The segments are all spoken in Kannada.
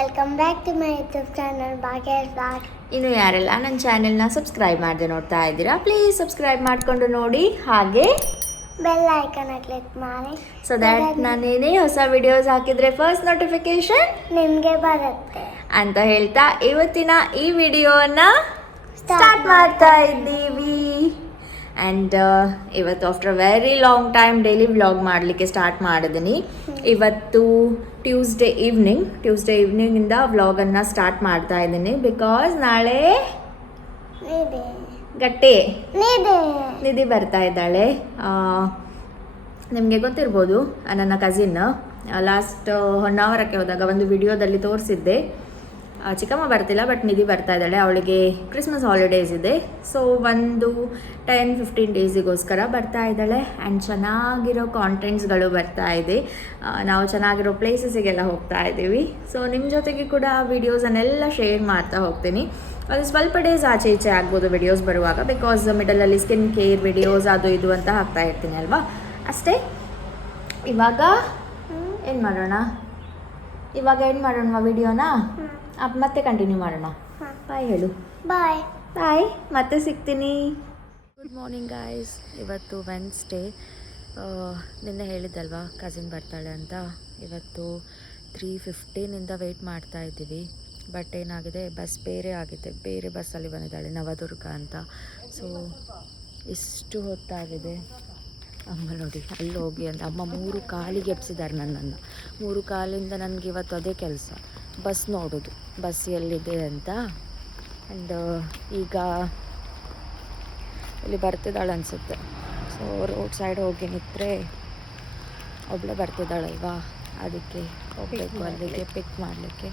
Welcome back to my YouTube channel Bhagya's blog. ಇನ್ನು ಯಾರೆಲ್ಲ ನನ್ನ ಚಾನೆಲ್ನ ಸಬ್ಸ್ಕ್ರೈಬ್ ಮಾಡದೆ ನೋಡ್ತಾ ಇದ್ದೀರಾ, ಪ್ಲೀಸ್ ಸಬ್ಸ್ಕ್ರೈಬ್ ಮಾಡಿಕೊಂಡು ನೋಡಿ, ಹಾಗೆ ಬೆಲ್ ಐಕನ್ ಕ್ಲಿಕ್ ಮಾಡಿ ಸೊ ದ್ಯಾಟ್ ನಾನೇನೇ ಹೊಸ ವಿಡಿಯೋಸ್ ಹಾಕಿದ್ರೆ ಫಸ್ಟ್ ನೋಟಿಫಿಕೇಶನ್ ನಿಮಗೆ ಬರುತ್ತೆ ಅಂತ ಹೇಳ್ತಾ ಇವತ್ತಿನ ಈ ವಿಡಿಯೋನ ಸ್ಟಾರ್ಟ್ ಮಾಡ್ತಾ ಇದ್ದೀವಿ. ಆ್ಯಂಡ್ ಇವತ್ತು after very long time daily vlog ಮಾಡಲಿಕ್ಕೆ ಸ್ಟಾರ್ಟ್ ಮಾಡಿದ್ದೀನಿ. ಇವತ್ತು ಟ್ಯೂಸ್ಡೇ ಈವ್ನಿಂಗಿಂದ ವ್ಲಾಗನ್ನು ಸ್ಟಾರ್ಟ್ ಮಾಡ್ತಾ ಇದ್ದೀನಿ. ಬಿಕಾಸ್ ನಾಳೆ ಗಟ್ಟಿ ನಿಧಿ ಬರ್ತಾ ಇದ್ದಾಳೆ. ನಿಮಗೆ ಗೊತ್ತಿರ್ಬೋದು, ನನ್ನ ಕಸಿನ್ ಲಾಸ್ಟ್ ಹೊನ್ನಾವರಕ್ಕೆ ಹೋದಾಗ ಒಂದು ವಿಡಿಯೋದಲ್ಲಿ ತೋರಿಸಿದ್ದೆ. ಚಿಕ್ಕಮ್ಮ ಬರ್ತಿಲ್ಲ, ಬಟ್ ನಿಧಿ ಬರ್ತಾ ಇದ್ದಾಳೆ. ಅವಳಿಗೆ ಕ್ರಿಸ್ಮಸ್ ಹಾಲಿಡೇಸ್ ಇದೆ, ಸೊ ಒಂದು 10-15 ಡೇಸಿಗೋಸ್ಕರ ಬರ್ತಾ ಇದ್ದಾಳೆ. ಆ್ಯಂಡ್ ಚೆನ್ನಾಗಿರೋ ಕಾಂಟೆಂಟ್ಸ್ಗಳು ಬರ್ತಾ ಇದೆ. ನಾವು ಚೆನ್ನಾಗಿರೋ ಪ್ಲೇಸಸ್ಸಿಗೆಲ್ಲ ಹೋಗ್ತಾ ಇದ್ದೀವಿ. ಸೊ ನಿಮ್ಮ ಜೊತೆಗೆ ಕೂಡ ವೀಡಿಯೋಸನ್ನೆಲ್ಲ ಶೇರ್ ಮಾಡ್ತಾ ಹೋಗ್ತೀನಿ. ಅದು ಸ್ವಲ್ಪ ಡೇಸ್ ಆಚೆ ಈಚೆ ಆಗ್ಬೋದು ವಿಡಿಯೋಸ್ ಬರುವಾಗ, ಬಿಕಾಸ್ ಮಿಡಲಲ್ಲಿ ಸ್ಕಿನ್ ಕೇರ್ ವಿಡಿಯೋಸ್ ಅದು ಇದು ಅಂತ ಹಾಕ್ತಾ ಇರ್ತೀನಿ ಅಲ್ವಾ, ಅಷ್ಟೇ. ಇವಾಗ ಏನು ಮಾಡೋಣ ವಿಡಿಯೋನ ಮತ್ತೆ ಕಂಟಿನ್ಯೂ ಮಾಡೋಣ. ಬಾಯ್ ಹೇಳು. ಬಾಯ್. ಮತ್ತೆ ಸಿಗ್ತೀನಿ. Good morning guys. ಇವತ್ತು ವೆನ್ಸ್ಡೇ. ನಿನ್ನೆ ಹೇಳಿದ್ದಲ್ವಾ ಕಸಿನ್ ಬರ್ತಾಳೆ ಅಂತ. ಇವತ್ತು 3:15 ವೆಯ್ಟ್ ಮಾಡ್ತಾ ಇದ್ದೀವಿ. ಬಟ್ ಏನಾಗಿದೆ, ಬಸ್ ಬೇರೆ ಬಸ್ಸಲ್ಲಿ ಬಂದಿದ್ದಾಳೆ, ನವದುರ್ಗ ಅಂತ. ಸೊ ಇಷ್ಟು ಹೊತ್ತಾಗಿದೆ. ಅಮ್ಮ ನೋಡಿ ಅಲ್ಲಿ ಹೋಗಿ ಅಂತ ಅಮ್ಮ 3 ಕಾಲಿಗೆ ಎಬ್ಸಿದ್ದಾರೆ ನನ್ನನ್ನು. 3 ಕಾಲಿಂದ ನನಗೆ ಇವತ್ತು ಅದೇ ಕೆಲಸ, ಬಸ್ ನೋಡೋದು, ಬಸ್ ಎಲ್ಲಿದೆ ಅಂತ. ಆ್ಯಂಡ್ ಈಗ ಇಲ್ಲಿ ಬರ್ತಿದ್ದಾಳೆ ಅನಿಸುತ್ತೆ. ಸೊ ರೋಡ್ ಸೈಡ್ ಹೋಗಿ ನಿಂತರೆ ಒಬ್ಬಳೆ ಬರ್ತಿದ್ದಾಳಲ್ವಾ, ಅದಕ್ಕೆ ಹೋಗಬೇಕು ಅಲ್ಲಿಗೆ ಪಿಕ್ ಮಾಡಲಿಕ್ಕೆ.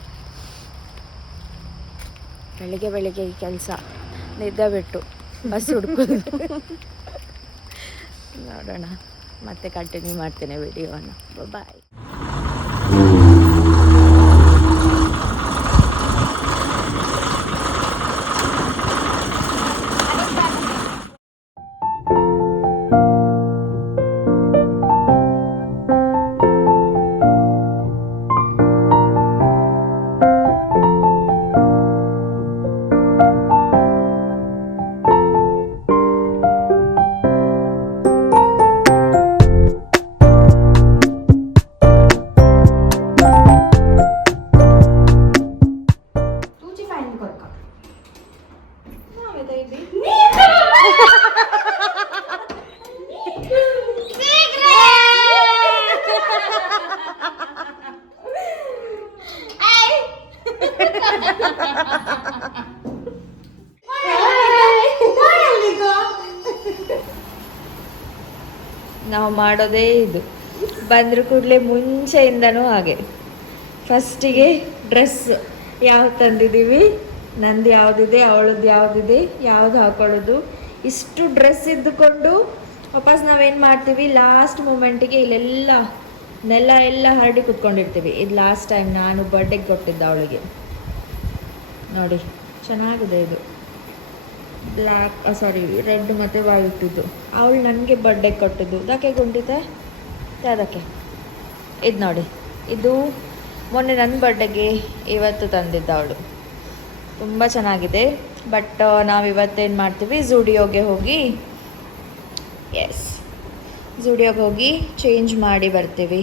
ಬೆಳಿಗ್ಗೆ ಈ ಕೆಲಸ ನಿದ್ದೆ ಬಿಟ್ಟು ಬಸ್ ಹುಡ್ಕೋದು. ನೋಡೋಣ, ಮತ್ತೆ ಕಂಟಿನ್ಯೂ ಮಾಡ್ತೇನೆ ವಿಡಿಯೋನ. ಬಾಯ್. ನಾವು ಮಾಡೋದೇ ಇದು. ಬಂದ್ರ ಕೂಡಲೇ ಮುಂಚೆಯಿಂದನೂ ಹಾಗೆ ಫಸ್ಟಿಗೆ ಡ್ರೆಸ್ ಯಾವ್ದು ತಂದಿದ್ದೀವಿ, ನಂದು ಯಾವುದಿದೆ, ಅವಳದ್ದು ಯಾವುದಿದೆ, ಯಾವ್ದು ಹಾಕೊಳ್ಳೋದು, ಇಷ್ಟು ಡ್ರೆಸ್ ಇದ್ದುಕೊಂಡು ವಾಪಸ್ ನಾವೇನು ಮಾಡ್ತೀವಿ, ಲಾಸ್ಟ್ ಮೂಮೆಂಟಿಗೆ ಇಲ್ಲೆಲ್ಲ ನೆಲ ಎಲ್ಲ ಹರಡಿ ಕುತ್ಕೊಂಡಿರ್ತೀವಿ. ಇದು ಲಾಸ್ಟ್ ಟೈಮ್ ನಾನು ಬರ್ಡೇಗೆ ಕೊಟ್ಟಿದ್ದೆ ಅವಳಿಗೆ. ನೋಡಿ ಚೆನ್ನಾಗಿದೆ ಇದು, ಬ್ಲ್ಯಾಕ್ ರೆಡ್ ಮತ್ತು ವೈಟ್ ಇದು. ಅವಳು ನನಗೆ ಬರ್ಡೇಗೆ ಕೊಟ್ಟಿದ್ದು. ಅದಕ್ಕೆ ಗುಂಡಿದೆ ಅದಕ್ಕೆ. ಇದು ನೋಡಿ, ಇದು ಮೊನ್ನೆ ನನ್ನ ಬರ್ಡೇಗೆ ಇವತ್ತು ತಂದಿದ್ದ ಅವಳು. ತುಂಬ ಚೆನ್ನಾಗಿದೆ. ಬಟ್ ನಾವು ಇವತ್ತೇನು ಮಾಡ್ತೀವಿ, ಝೂಡಿಯೋಗೆ ಹೋಗಿ ಚೇಂಜ್ ಮಾಡಿ ಬರ್ತೀವಿ.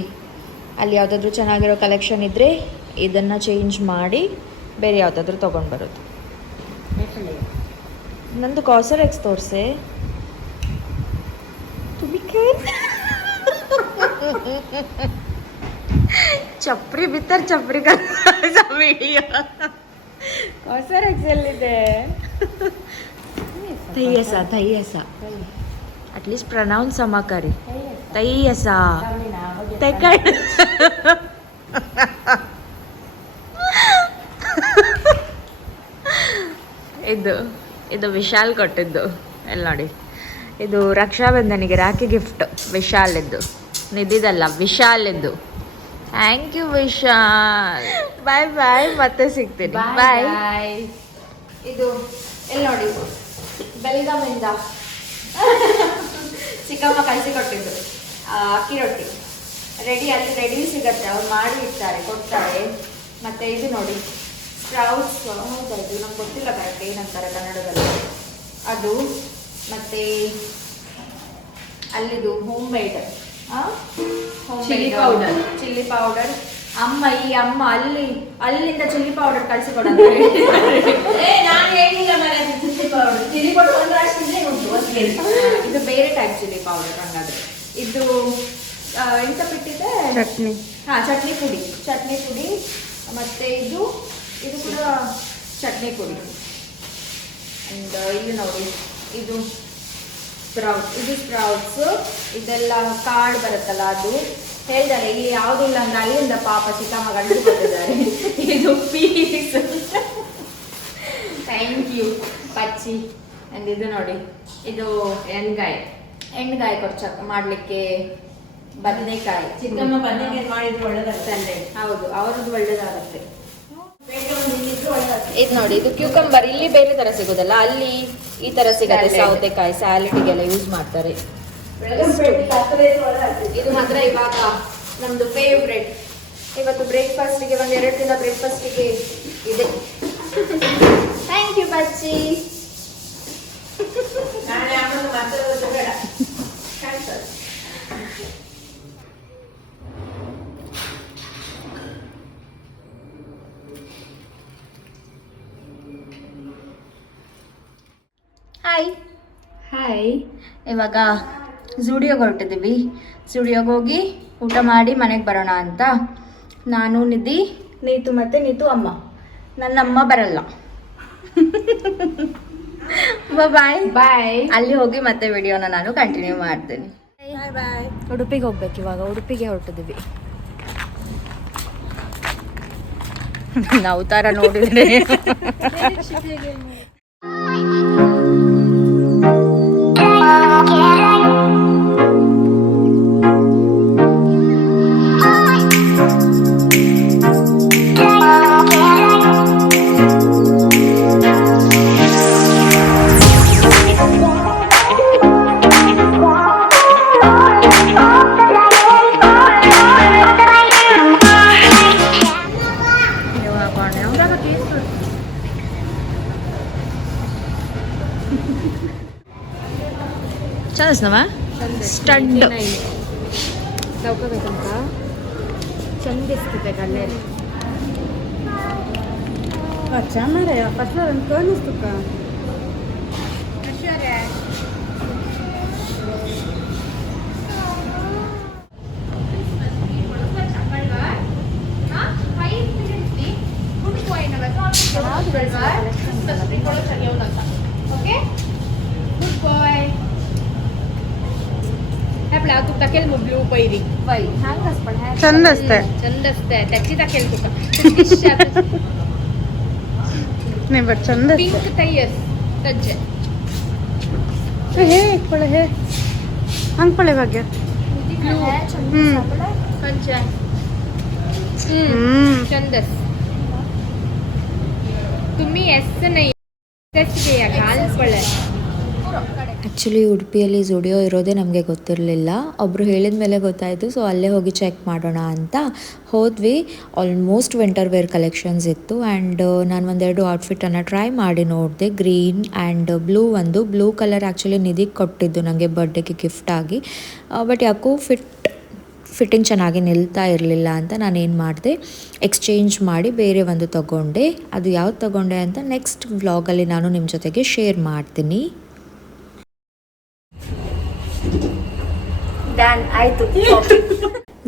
ಅಲ್ಲಿ ಯಾವುದಾದ್ರೂ ಚೆನ್ನಾಗಿರೋ ಕಲೆಕ್ಷನ್ ಇದ್ದರೆ ಇದನ್ನು ಚೇಂಜ್ ಮಾಡಿ ಬೇರೆ ಯಾವುದಾದ್ರೂ ತೊಗೊಂಡು ಬರೋದು. ನಂದು ಕಾಸರೆಕ್ಸ್ ತೋರಿಸೆ ಚಪ್ರಿ ಬಿತ್ತರ್ ಚಪ್ರಿ ವಿಡಿಯೋ. ಕಾಸರೆಕ್ಸ್ ಎಲ್ಲಿದೆ? ತೈಯಸ ಅಟ್ಲೀಸ್ಟ್ ಪ್ರನೌನ್ಸ್ ಅಮ್ಮಕಾರಿ. ತೈಯಸ ಇದು ವಿಶಾಲ್ ಕೊಟ್ಟಿದ್ದು. ಎಲ್ಲ ನೋಡಿ, ಇದು ರಕ್ಷಾಬಂಧನಿಗೆ ರಾಖಿ ಗಿಫ್ಟ್ ವಿಶಾಲಿದ್ದು, ನಿಧಿದಲ್ಲ ವಿಶಾಲಿದ್ದು. Thank you Vishal. Bye bye, ಮತ್ತೆ ಸಿಗ್ತೀನಿ. ಬಾಯ್. ಇದು ಎಲ್ಲಿ ನೋಡಿ, ಬೆಲ್ಗಾಮಿಂದ ಚಿಕ್ಕಮ್ಮ ಕಳಿಸಿಕೊಟ್ಟಿದ್ದು ಅಕ್ಕಿ ರೊಟ್ಟಿ ರೆಡಿ ಸಿಗತ್ತೆ, ಅವ್ರು ಮಾಡಿ ಇಡ್ತಾರೆ, ಕೊಡ್ತಾರೆ. ಮತ್ತು ಇದು ನೋಡಿ ಸ್ಪ್ರೌಟ್ಸ್, ಹೌದಾ ಇದು ನಮ್ಗೆ ಗೊತ್ತಿಲ್ಲ ಕರೆಕ್ಟ್ ಏನಂತಾರೆ ಕನ್ನಡದಲ್ಲಿ ಅದು. ಮತ್ತು ಅಲ್ಲಿದು ಹೋಮ್ ಮೇಡ್ ಚಿಲ್ಲಿ ಪೌಡರ್. ಅಮ್ಮ ಅಲ್ಲಿಂದ ಚಿಲ್ಲಿ ಪೌಡರ್ ಕಳಿಸಿಕೊಡೋದು. ಇದು ಬೇರೆ ಟೈಪ್ ಚಿಲ್ಲಿ ಪೌಡರ್ ಹಂಗಾದ್ರೆ. ಇದು ಎಂತ ಬಿಟ್ಟಿದೆ, ಚಟ್ನಿ. ಚಟ್ನಿ ಪುಡಿ. ಮತ್ತೆ ಇದು ಕೂಡ ಚಟ್ನಿ ಪುಡಿ. ಅಂಡ್ ಇಲ್ಲಿ ನೋಡಿ ಇದು ಸ್ಪ್ರೌಟ್ಸ್. ಇದೆಲ್ಲ ಕಾರ್ಡ್ ಬರುತ್ತಲ್ಲ ಅದು. ಹೇಳ್ತಾರೆ ಇಲ್ಲಿ ಯಾವುದಿಲ್ಲ ಅಂದ್ರೆ ಅಲ್ಲಿಂದ ಪಾಪ ಚಿಕ್ಕಮ್ಮ ಗಂಟು ಕೊಟ್ಟಿದ್ದಾರೆ. ಇದು piece. Thank you Pachchi. And ಇದು ನೋಡಿ, ಇದು ಎಣ್ಗಾಯಿ ಕೊಡ್ಚಕ್ ಮಾಡ್ಲಿಕ್ಕೆ ಬದನೆಕಾಯಿ. ಚಿಕ್ಕಮ್ಮ ಬದನೆಕಾಯಿ ಮಾಡಿದ್ರೆ ಒಳ್ಳೇದಾಗ್ತದೆ. ಹೌದು, ಅವರದ್ದು ಒಳ್ಳೇದಾಗತ್ತೆ. ಇದು ನೋಡಿ, ಇದು ಕ್ಯೂಕಂಬರ್. ಇಲ್ಲಿ ಬೇರೆ ತರ ಸಿಗೋದಲ್ಲ, ಅಲ್ಲಿ ಈ ತರ ಸಿಗತ್ತೆ. ಸೌತೆಕಾಯಿ ಸ್ಯಾಲಡ್ಗೆಲ್ಲ ಯೂಸ್ ಮಾಡ್ತಾರೆ. ಇದು ಮಾತ್ರ ಇವಾಗ ನಮ್ದು ಫೇವ್ರೆಟ್. ಇವತ್ತು ಬ್ರೇಕ್ಫಾಸ್ಟಿಗೆ 1-2 ದಿನ ಬ್ರೇಕ್ಫಾಸ್ಟಿಗೆ ಇದೆ. Thank you Bachchi. ಹಾಯ್. ಇವಾಗ ಝುಡಿಯೋಗೆ ಹೊರಟಿದ್ದೀವಿ. ಝುಡಿಯೋಗೆ ಹೋಗಿ ಊಟ ಮಾಡಿ ಮನೆಗೆ ಬರೋಣ ಅಂತ. ನಾನು, ನಿಧಿ, ನೀತು ಅಮ್ಮ. ನನ್ನ ಅಮ್ಮ ಬರಲ್ಲ. ಬಾಯ್. ಅಲ್ಲಿ ಹೋಗಿ ಮತ್ತೆ ವಿಡಿಯೋನ ನಾನು ಕಂಟಿನ್ಯೂ ಮಾಡ್ತೀನಿ. ಬಾಯ್. ಉಡುಪಿಗೆ ಹೋಗ್ಬೇಕು ಇವಾಗ. ಉಡುಪಿಗೆ ಹೊರಟಿದ್ದೀವಿ. ನಾವು ತರ ನೋಡಿದ್ರೆ ಚಂದಸ್ನವ ಸ್ಟಂಡ್ ತಗೋಬೇಕಂತ ಚಂದಿಸ್ತದೆ ಕಲ್ಲೇ. ಚೆನ್ನಾರ ಫಸ್ಟ್ ಕಾಣಿಸ್ತಕ್ಕ. चंद त्याची दाखल तुका नाही बट चंद पिंक तयस तज्जे हे पळे हे हंग पळे भाग्य कंचा चंदस तुम्ही एस नाही त्याची घाल पळे. ಆ್ಯಕ್ಚುಲಿ ಉಡುಪಿಯಲ್ಲಿ ಝುಡಿಯೋ ಇರೋದೇ ನಮಗೆ ಗೊತ್ತಿರಲಿಲ್ಲ. ಒಬ್ಬರು ಹೇಳಿದ ಮೇಲೆ ಗೊತ್ತಾಯಿತು. ಸೊ ಅಲ್ಲೇ ಹೋಗಿ ಚೆಕ್ ಮಾಡೋಣ ಅಂತ ಹೋದ್ವಿ. ಆಲ್ಮೋಸ್ಟ್ ವಿಂಟರ್ ವೇರ್ ಕಲೆಕ್ಷನ್ಸ್ ಇತ್ತು. ಆ್ಯಂಡ್ ನಾನು 1-2 ಔಟ್ಫಿಟ್ಟನ್ನು ಟ್ರೈ ಮಾಡಿ ನೋಡಿದೆ. Green and blue colour actually ನಿಧಿಗೆ ಕೊಟ್ಟಿದ್ದು ನನಗೆ ಬರ್ಡೇಗೆ ಗಿಫ್ಟಾಗಿ. ಬಟ್ ಯಾಕೋ ಫಿಟ್ಟಿಂಗ್ ಚೆನ್ನಾಗಿ ನಿಲ್ತಾ ಇರಲಿಲ್ಲ ಅಂತ ನಾನೇನು ಮಾಡಿದೆ, ಎಕ್ಸ್ಚೇಂಜ್ ಮಾಡಿ ಬೇರೆ ಒಂದು ತೊಗೊಂಡೆ. ಅದು ಯಾವ್ದು ತೊಗೊಂಡೆ ಅಂತ ನೆಕ್ಸ್ಟ್ ವ್ಲಾಗಲ್ಲಿ ನಾನು ನಿಮ್ಮ ಜೊತೆಗೆ ಶೇರ್ ಮಾಡ್ತೀನಿ. ಆಯಿತು.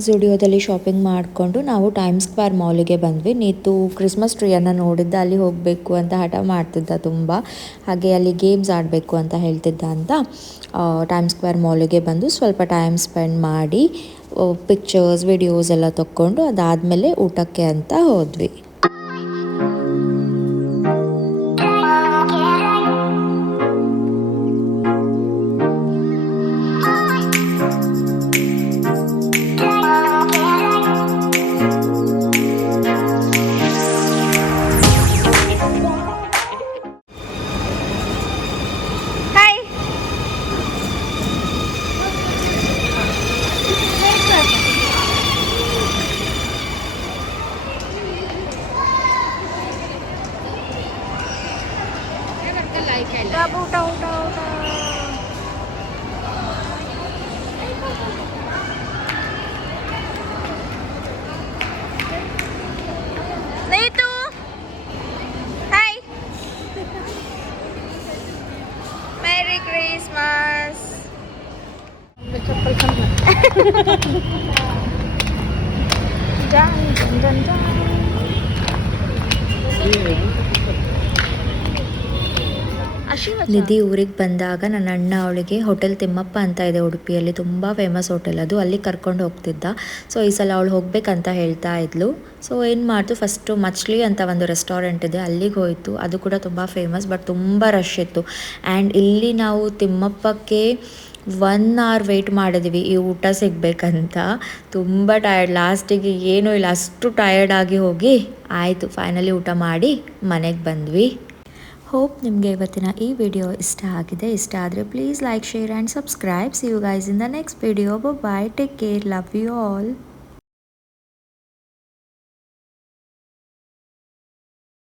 ಝುಡಿಯೋದಲ್ಲಿ ಶಾಪಿಂಗ್ ಮಾಡಿಕೊಂಡು ನಾವು ಟೈಮ್ ಸ್ಕ್ವೇರ್ ಮಾಲಿಗೆ ಬಂದ್ವಿ. ನೀತು ಕ್ರಿಸ್ಮಸ್ ಟ್ರೀಯನ್ನು ನೋಡಿದ್ದ, ಅಲ್ಲಿ ಹೋಗಬೇಕು ಅಂತ ಹಠ ಮಾಡ್ತಿದ್ದ ತುಂಬ. ಹಾಗೆ ಅಲ್ಲಿ ಗೇಮ್ಸ್ ಆಡಬೇಕು ಅಂತ ಹೇಳ್ತಿದ್ದ ಅಂತ ಟೈಮ್ ಸ್ಕ್ವೇರ್ ಮಾಲಿಗೆ ಬಂದು ಸ್ವಲ್ಪ ಟೈಮ್ ಸ್ಪೆಂಡ್ ಮಾಡಿ ಪಿಕ್ಚರ್ಸ್ ವಿಡಿಯೋಸ್ ಎಲ್ಲ ತಕ್ಕೊಂಡು ಅದಾದಮೇಲೆ ಊಟಕ್ಕೆ ಅಂತ ಹೋದ್ವಿ. ಕ್ರಿಸ್ಮಸ್. ನಿಧಿ ಊರಿಗೆ ಬಂದಾಗ ನನ್ನ ಅಣ್ಣ ಅವಳಿಗೆ ಹೋಟೆಲ್ ತಿಮ್ಮಪ್ಪ ಅಂತ ಇದೆ ಉಡುಪಿಯಲ್ಲಿ, ತುಂಬ ಫೇಮಸ್ ಹೋಟೆಲ್ ಅದು, ಅಲ್ಲಿ ಕರ್ಕೊಂಡು ಹೋಗ್ತಿದ್ದ. ಸೊ ಈ ಸಲ ಅವಳು ಹೋಗ್ಬೇಕಂತ ಹೇಳ್ತಾ ಇದ್ಲು. ಸೊ ಏನು ಮಾಡ್ತು, ಫಸ್ಟು ಮಚ್ಲಿ ಅಂತ ಒಂದು ರೆಸ್ಟೋರೆಂಟ್ ಇದೆ, ಅಲ್ಲಿಗೆ ಹೋಯಿತು. ಅದು ಕೂಡ ತುಂಬ ಫೇಮಸ್, ಬಟ್ ತುಂಬ ರಶ್ ಇತ್ತು. ಆ್ಯಂಡ್ ಇಲ್ಲಿ ನಾವು ತಿಮ್ಮಪ್ಪಕ್ಕೆ 1 hour ವೆಯ್ಟ್ ಮಾಡಿದ್ವಿ ಈ ಊಟ ಸಿಗಬೇಕಂತ. ತುಂಬ ಟಯರ್ಡ್, ಲಾಸ್ಟಿಗೆ ಏನೂ ಇಲ್ಲ, ಅಷ್ಟು ಟಯರ್ಡ್ ಆಗಿ ಹೋಗಿ ಆಯಿತು, ಫೈನಲಿ ಊಟ ಮಾಡಿ ಮನೆಗೆ ಬಂದ್ವಿ. ಹೋಪ್ ನಿಮಗೆ ಇವತ್ತಿನ ಈ ವಿಡಿಯೋ ಇಷ್ಟ ಆಗಿದೆ. ಇಷ್ಟ ಆದರೆ please like, share and subscribe. See you guys in the next video. Bye, take care, love you all.